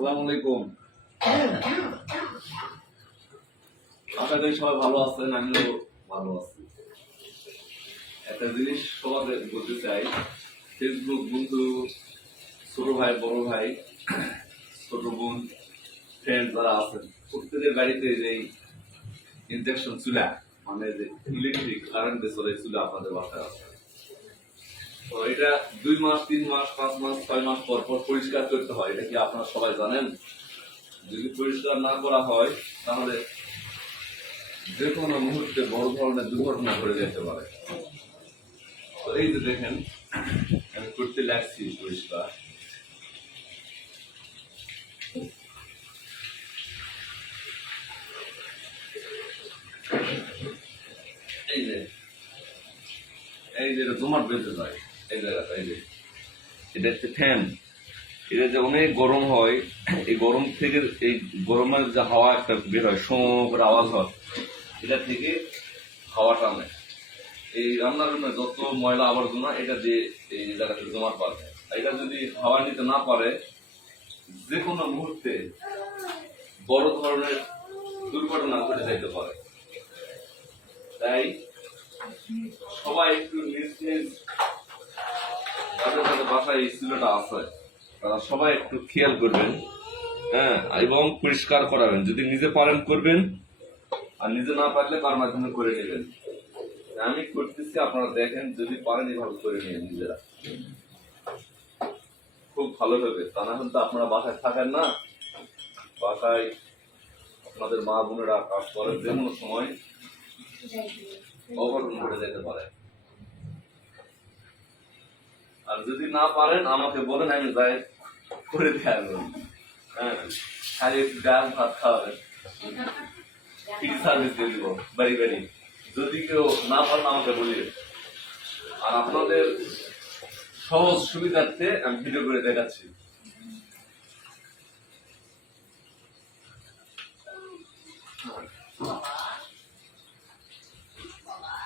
আসসালামু আলাইকুম। আশা করি সবাই ভালো আছেন, আমিও ভালো আছি। একটা জিনিস সবাই বলতে চাই, ফেসবুক বন্ধু, ছোট ভাই, বড় ভাই, ছোট বোন, ফ্রেন্ড যারা আছেন, প্রত্যেকের বাড়িতে যে ইন্ডাকশন চুলা, মানে যে ইলেকট্রিক কারেন্টে চলে চুলা আপনাদের বাসায় আছে। তো এটা 2 মাস, 3 মাস, 5 মাস, 6 মাস পর পর পরিষ্কার করতে হয়। এটা কি আপনারা সবাই জানেন? যদি পরিষ্কার না করা হয় তাহলে যে কোনো মুহূর্তে বড় ধরনের দুর্ঘটনা ঘটে যেতে পারে। তো এই যে দেখেন, আমি করতে লাগছি পরিষ্কার। এই যে জমাট বেঁধে যায় এই জায়গাটা। এই যে এটা হচ্ছে ফ্যান, এটা যে অনেক গরম হয়, এই গরম থেকে এই গরমের যে হাওয়া একটা বের হয়, শোঁ করে আওয়াজ হয়, এটা থেকে হাওয়া টানে এই রান্নার রুমে যত ময়লা আবর্জনা এটা দিয়ে এই জায়গাতে জমা পাবে। এটা যদি হাওয়া নিতে না পারে, যে কোনো মুহূর্তে বড় ধরনের দুর্ঘটনা ঘটে যেতে পারে। তাই সবাই একটু নিজ নিজ যাদের যাদের বাসায় এই চুলোটা আছে তারা সবাই একটু খেয়াল করবেন, হ্যাঁ, এবং পরিষ্কার করাবেন। যদি নিজে পারেন করবেন, আর নিজে না পারলে কার মাধ্যমে করে নেবেন। আমি করতেছি, আপনারা দেখেন, যদি পারেন এভাবে করে নিন নিজেরা, খুব ভালো হবে। তা না হলে তো আপনারা বাসায় থাকেন না, বাসায় আপনাদের মা বোনেরা কাজ করেন, যে কোনো সময় অঘটন ঘটে যেতে পারে। আর যদি না পারেন আমাকে বলেন, আমি যাই করে দিয়ে আসবো। হ্যাঁ, খালি একটু ডাল ভাত খাওয়াবেন, ফ্রি সার্ভিস দিয়ে দিব বাড়ি বাড়ি। যদি কেউ না পারেন আমাকে বলিয়ে। আর আপনাদের সহজ সুবিধার্থে আমি ভিডিও করে দেখাচ্ছি।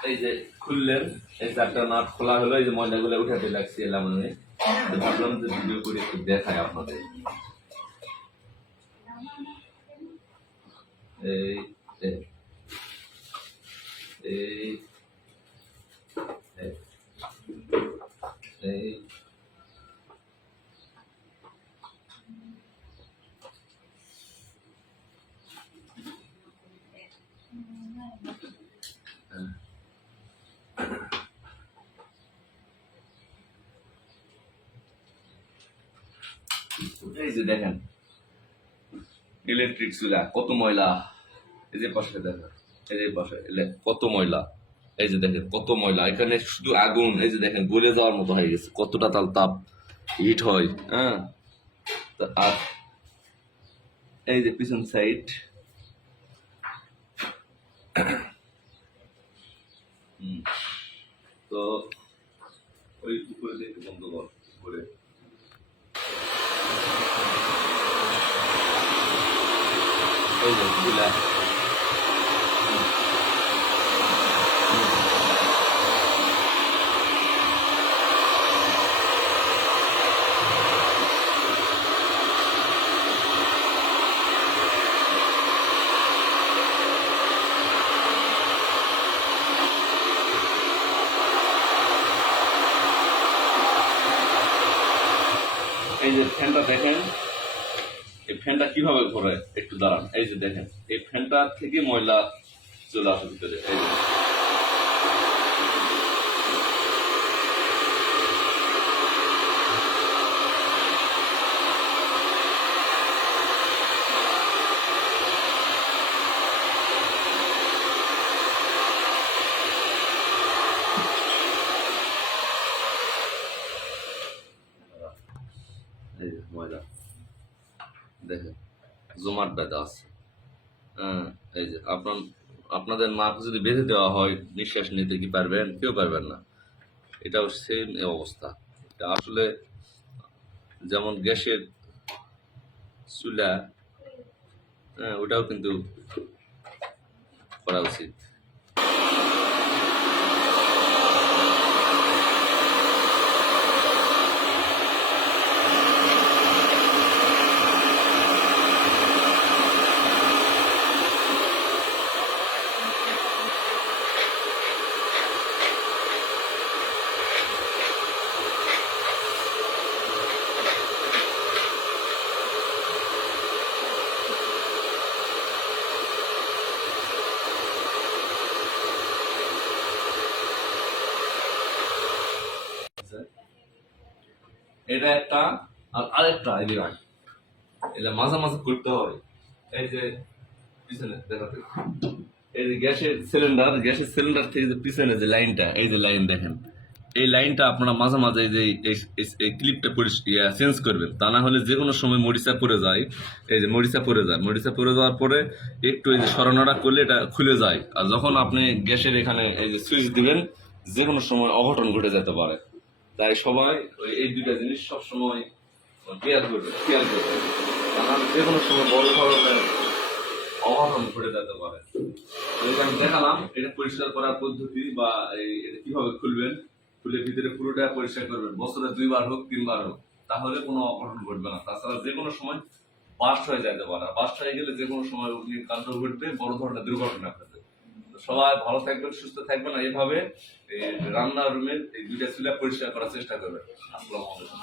এই যে খুললেন, এই 4টা নাট খোলা হলো, এই যে ময়লাগুলো উঠাতে লাগছি এলাম। আমি ভাবলাম যে ভিডিও করে একটু দেখাই আপনাদের। এই এই এই এই যে দেখেন ইলেকট্রিক চুলা, কত ময়লা। এই যে পাশে দেখেন, এই যে পাশে কত ময়লা। এই যে দেখেন কত ময়লা, এখানে শুধু আগুন। এই যে দেখেন গলে যাওয়ার মতো হয়ে গেছে, কতটা তাপ হিট হয়। হ্যাঁ, আর এই যে পিছন সাইড, তো ওই উপরে দেখতে বন্ধ কর উপরে। এই যে চুলা, এই যে ফ্যানটা দেখেন, এই ফ্যানটা কিভাবে ঘোরে, একটু দাঁড়ান। এই যে দেখেন, এই ফ্যানটা থেকে ময়লা চলে আসে ভিতরে। এই যে ময়লা দেখেন জমাট বেঁধে আছে। হ্যাঁ, এই যে আপনাদের নাক যদি বেঁধে দেওয়া হয়, নিঃশ্বাস নিতে কি পারবেন? কেউ পারবেন না। এটাও সেম অবস্থা। এটা আসলে যেমন গ্যাসের চুলা, হ্যাঁ, ওটাও কিন্তু করা উচিত। এটা একটা, আর আরেকটা এই যে এটা মাঝে মাঝে করতে হয়। এই যে পিছনে দেখাতে, এই যে গ্যাসের সিলিন্ডার থেকে যে পিছনে যে লাইনটা, এই যে লাইন দেখেন, এই লাইনটা আপনারা মাঝে মাঝে এই যে এই ক্লিপটা চেঞ্জ করবেন, তা না হলে যে কোনো সময় মরিচা পড়ে যায়। এই যে মরিচা পড়ে যাওয়ার পরে একটু এই যে সরানোটা করলে এটা খুলে যায়, আর যখন আপনি গ্যাসের এখানে এই যে সুইচ দিবেন, যে কোনো সময় অঘটন ঘটে যেতে পারে। তাই সবাই এই দুইটা জিনিস সব সময় খেয়াল করবে, তা না হলে যে কোনো সময় বড় ধরনের অঘটন ঘটে যেতে পারে। তো এটা আমি দেখালাম, এটা পরিষ্কার করার পদ্ধতি বা এটা কিভাবে খুলবেন, খুলে ভিতরে পুরোটা পরিষ্কার করবেন, বছরে 2 বার হোক 3 বার হোক, তাহলে কোনো অঘটন ঘটবে না। তাছাড়া যে কোনো সময় বাস্ট হয়ে যেতে পারে, আর বাস্ট হয়ে গেলে যে কোনো সময় অগ্নিকাণ্ড ঘটবে, বড় ধরনের দুর্ঘটনা ঘটবে। তো সবাই ভালো থাকবেন, সুস্থ থাকবেন, আর এইভাবে রান্নার রুমের এই 2টা চুলা পরিষ্কার করার চেষ্টা করবেন। আসসালামু আলাইকুম।